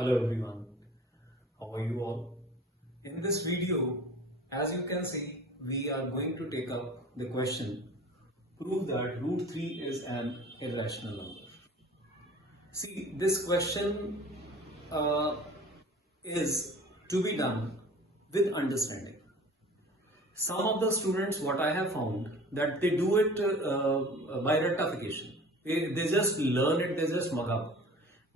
Hello everyone, how are you all? In this video, as you can see, we are going to take up the question, prove that root 3 is an irrational number. See, this question is to be done with understanding. Some of the students, what I have found, that they do it by rectification. They just learn it, they just mug up.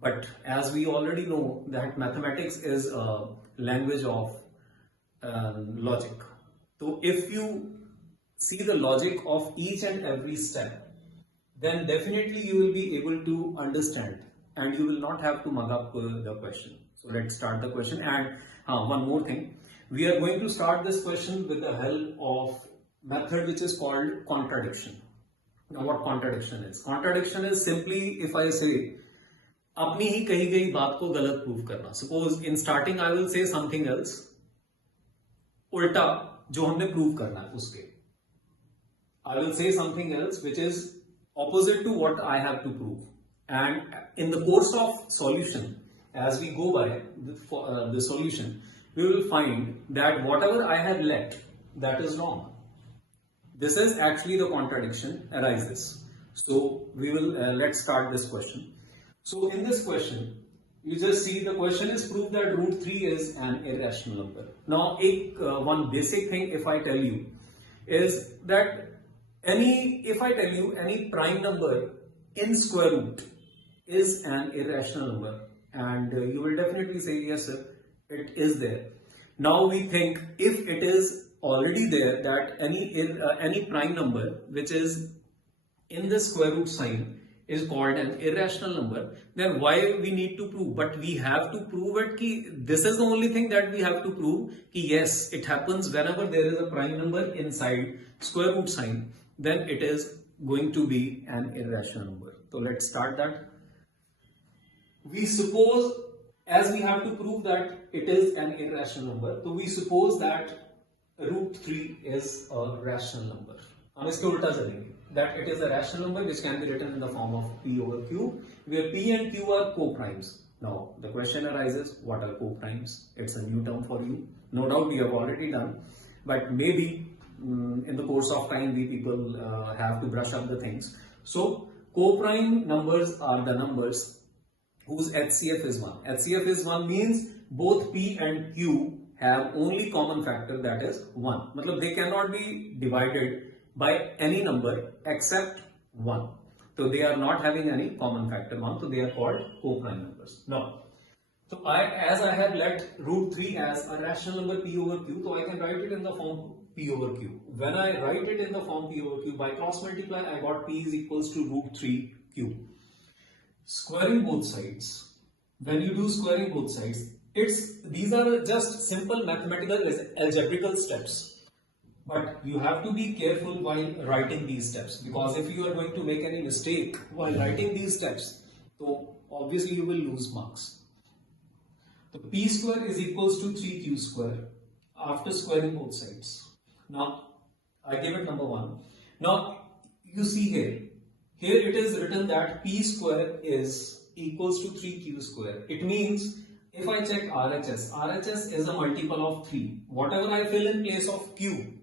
But as we already know that mathematics is a language of logic. So if you see the logic of each and every step, then definitely you will be able to understand and you will not have to mug up the question. So let's start the question. And one more thing, we are going to start this question with the help of method which is called contradiction. Now what contradiction is? Contradiction is simply if I say अपनी ही कही गई बात को गलत prove करना. Suppose in starting I will say something else, उल्टा जो हमने प्रूव करना है उसके. I will say something else which is opposite to what I have to prove. And in the course of solution, as we go by the solution, we will find that whatever I have left, that is wrong. This is actually the contradiction arises. So we will let's start this question. So in this question, you just see the question is prove that root 3 is an irrational number. Now, one basic thing if I tell you is that if I tell you any prime number in square root is an irrational number, and you will definitely say yes sir, it is there. Now we think if it is already there that any prime number which is in the square root sign is called an irrational number, then why we need to prove? But we have to prove it ki this is the only thing that we have to prove ki yes, it happens whenever there is a prime number inside square root sign, then it is going to be an irrational number. So let's start that. We suppose, as we have to prove that it is an irrational number, so we suppose that root 3 is a rational number. हम इसके उल्टा चलेंगे, that it is a rational number which can be written in the form of P over Q, where P and Q are co-primes. Now the question arises, what are co-primes? It's a new term for you. No doubt we have already done, but maybe in the course of time we people have to brush up the things. So co-prime numbers are the numbers whose HCF is 1. HCF is 1 means both P and Q have only common factor, that is 1. मतलब they cannot be divided by any number except 1. So they are not having any common factor 1, so they are called co-prime numbers. Now, so as I have let root 3 as a rational number P over Q, so I can write it in the form P over Q. When I write it in the form P over Q, by cross multiply I got P is equals to root 3 Q. Squaring both sides, when you do squaring both sides, these are just simple mathematical algebraical steps, but you have to be careful while writing these steps, because if you are going to make any mistake while writing these steps, so obviously you will lose marks. So P square is equals to 3Q square after squaring both sides. Now I give it number 1. Now you see here it is written that P square is equals to 3Q square. It means if I check RHS is a multiple of 3. Whatever I fill in place of Q,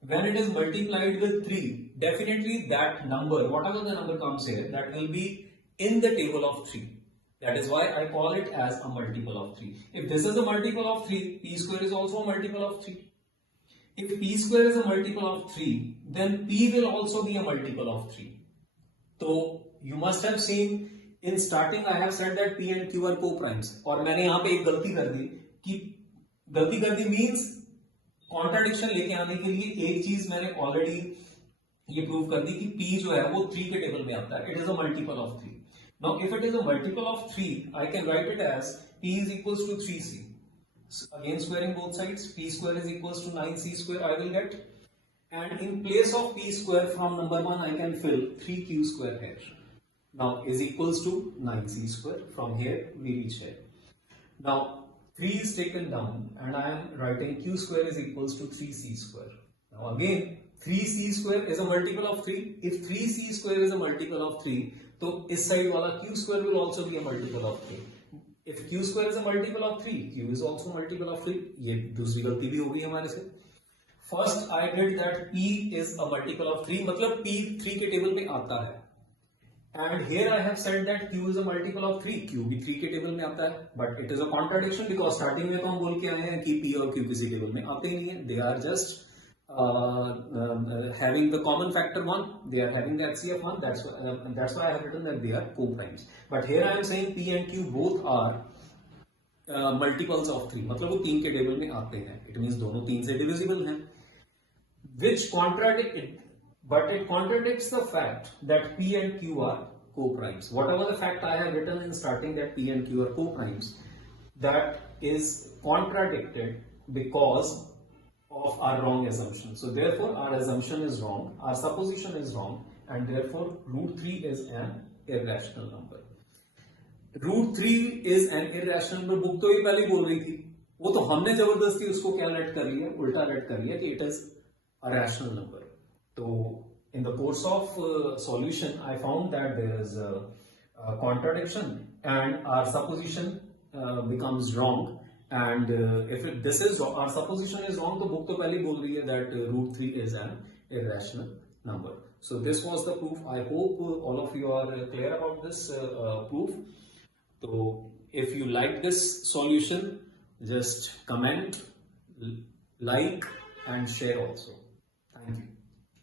when it is multiplied with 3, definitely that number, whatever the number comes here, that will be in the table of 3. That is why I call it as a multiple of 3. If this is a multiple of 3, P square is also a multiple of 3. If P square is a multiple of 3, then P will also be a multiple of 3. So you must have seen in starting I have said that P and Q are co-primes, और मैंने यहाँ पे एक गलती कर दी कि means contradiction लेके आने के लिए एक चीज मैंने ऑलरेडी ये प्रूव कर दी कि P जो है वो 3 के टेबल में आता है. It is a multiple of 3. Now if it is a multiple of 3, I can write it as P is equals to 3C. Again squaring both sides, P square is equals to 9C square I will get, and in place of P square from number 1 I can fill 3Q square here. Now is equals to 9C square. From here we reach here. Now 3 is taken down and I am writing Q square is equals to 3C square. Now again 3C square is a multiple of 3. If 3C square is a multiple of 3, तो इस side वाला Q square will also be a multiple of 3. If q square is a multiple of 3, q is also multiple of 3. ये दूसरी गलती भी होगी हमारे से. First I did that p is a multiple of 3, मतलब p 3 के टेबल में आता है. And here I have said that q is a multiple of 3, q भी 3 के टेबल में आता है. But it is a contradiction because starting में तो हम बोल के आए हैं कि p और q किसी टेबल में आते ही नहीं है. They are just having the common factor 1, they are having the HCF 1, that's why I have written that they are co-primes. But here I am saying P and Q both are multiples of 3, मतलब वो 3 के table में आते हैं. It means दोनों 3 से divisible हैं, which contradict it, but it contradicts the fact that P and Q are co-primes. Whatever the fact I have written in starting that P and Q are co-primes, that is contradicted because of our wrong assumption. So therefore our assumption is wrong, our supposition is wrong, and therefore root 3 is an irrational number. Root 3 is an irrational number. Book तो ये पहले बोल रही थी, वो तो हमने जबरदस्ती उसको क्या रेड कर लिया, उल्टा रेड कर लिया कि it is a rational number. तो in the course of solution I found that there is a contradiction and our supposition becomes wrong. And if this is our supposition is wrong, तो book तो पहले बोल रही है that root 3 is an irrational number. So this was the proof. I hope all of you are clear about this proof. So if you like this solution, just comment, like and share also. Thank you.